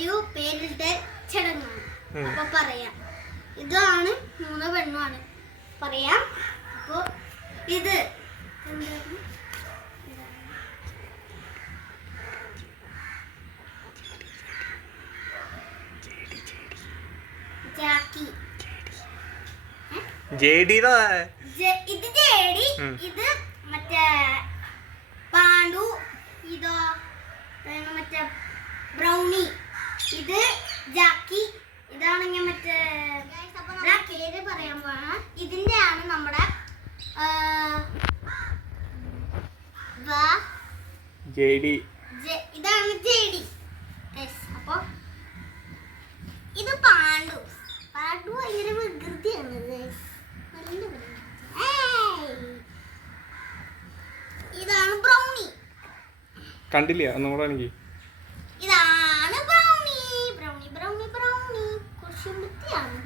ഒരു പേരിട്ട് ചടങ്ങാണ്. അപ്പൊ പറയാം, ഇതാണ് 3 പെണ്ണുമാണ്. പറയാം. അപ്പൊ ഇത് ജാക്കി, ഇത് ജേഡി, ഇത് മറ്റേ പാണ്ഡു, ഇതോ മറ്റേ ബ്രൗണി, ഇത് ജാക്കി, ഇതാണെങ്കിൽ മറ്റേ പേര് പറയാൻ പോണ. ഇതിന്റെ ആണ് നമ്മുടെ ഇതാണ് ജേഡി. അപ്പൊ ഇത് പാണ്ഡു. പാണ്ഡു ഭയങ്കര വികൃതിയാണ്. ഇതാണ് ബ്രൗണി. കണ്ടില്ല ഒന്നുകൂടെ എനിക്ക്. ഇതാണ് ബ്രൗണി. ബ്രൗണി ബ്രൗണി ബ്രൗണി കുശുമ്പത്തിയാണ്.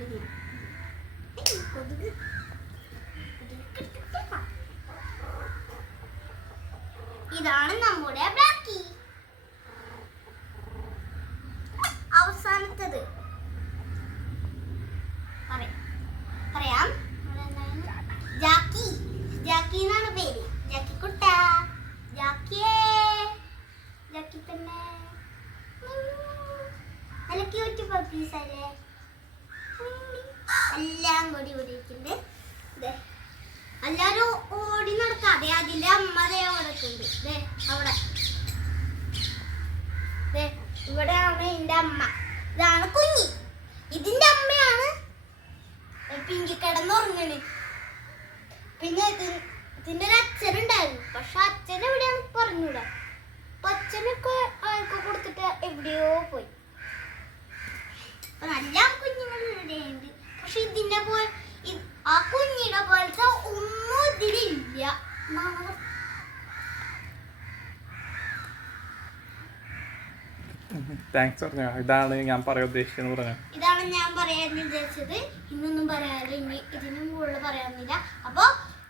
ഇതാണ് നമ്മുടെ ബ്ലാക്കി. അവസാനത്തത് പറയാം. ജാക്കി. ജാക്കി എന്നാണ് പേര്. ജാക്കി കുട്ട, ജാക്കിയേ, ജാക്കി തന്നെ. നല്ല ക്യൂട്ട് പപ്പീസ് അല്ലേ? എല്ലാം കൂടി ഓടിയിട്ടുണ്ട്. എല്ലാരും ഓടി നടക്കാതെ അതിന്റെ അമ്മ നടക്കുന്നുണ്ട്. അവിടെ ഇവിടെയാണ് എന്റെ അമ്മ. ഇതാണ് കുഞ്ഞി. ഇതിന്റെ അമ്മയാണ് പിങ്കി കിടന്നുറങ്ങണ്. പിന്നെ ഇതിന്റെ ഒരു അച്ഛനുണ്ടായിരുന്നു. പക്ഷെ അച്ഛൻ എവിടെയാണ് പറഞ്ഞൂടാ. അപ്പൊ അച്ഛനൊക്കെ ആൾക്ക് കൊടുത്തിട്ട് എവിടെയോ പോയി. നല്ല കുഞ്ഞുങ്ങൾ ഇവിടെയുണ്ട്. പക്ഷെ ഇതിന്റെ പോലെ ആ കുഞ്ഞിയുടെ പോലത്തെ ഒന്നും ഇതിലില്ല. താങ്ക്സ് പറഞ്ഞ. ഇതാണ് ഞാൻ പറയാൻ ഉദ്ദേശിച്ചത് പറഞ്ഞു. ഇതാണ് ഞാൻ പറയാൻ ഉദ്ദേശിച്ചത്. ഇന്നൊന്നും പറയാനില്ല. ഇനി ഇതിനും കൂടുതൽ പറയാനില്ല. അപ്പൊ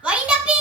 വൈൻഡ് അപ്പ്.